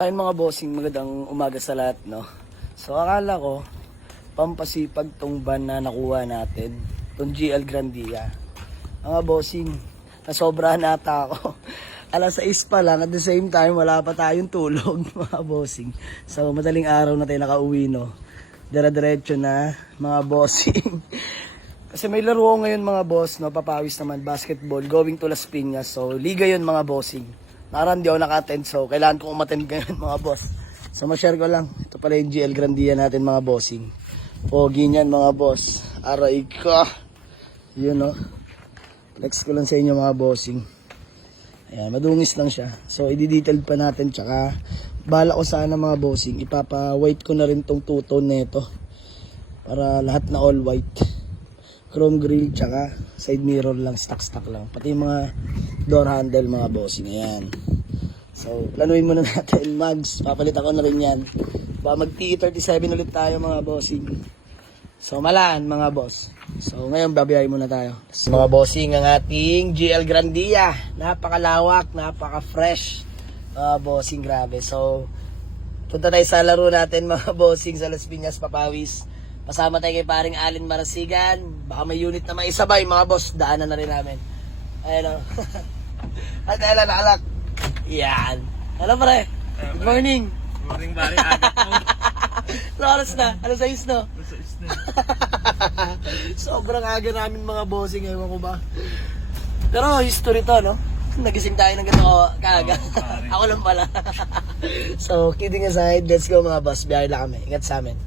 Ay mga bossing, magandang umaga sa lahat, no? So akala ko, pampasipag tong van na nakuha natin, tong GL Grandia. Mga bossing, nasobrahan ata ako. Alas 6 pa lang, at the same time, wala pa tayong tulog, mga bossing. So madaling araw na tayo nakauwi, no? Dire-diretso na, mga bossing. Kasi may laro ko ngayon mga boss, no? Papawis naman, basketball, going to Las Piñas. So liga yun mga bossing. Naran di ako naka-attend, so kailangan kong umattend ngayon mga boss. So ma-share ko lang, ito pala yung GL Grandia natin mga bossing. Pogi niyan mga boss, aray ka. Yun no, flex ko lang sa inyo mga bossing. Ayan, madungis lang siya. So i-detail pa natin, tsaka bala ko sana mga bossing, ipapa-white ko na rin tong two-tone neto. Para lahat na all white. Chrome grill, tsaka side mirror lang, stock lang. Pati yung mga door handle mga bossing, ayan. So, planuin muna natin, mags, papalitan ko na rin yan. Ba mag T37 ulit tayo mga bossing. So, malaan mga boss. So, ngayon babiyay muna tayo. So, mga bossing, ang ating GL Grandia. Napakalawak, napaka-fresh. Mga bossing, grabe. So, punta tayo sa laro natin mga bossing sa Las Piñas, Papawis. Pasama tayo kay paring Alin Marasigan. Baka may unit na maisabay mga boss, daanan na rin namin. Ayun o. At ayun nakalak. Yan. Hello pare. Good morning. Good morning pare, agad mo. Ano oras na? Ano size no? Sa isna. Sobrang aga namin mga bossing, ewan ko ba. Pero history to, no? Nagising tayo ng ganito kaaga. Pare. Ako lang pala. So, kidding aside, let's go mga boss. Biyahe lang kami. Ingat sa amin.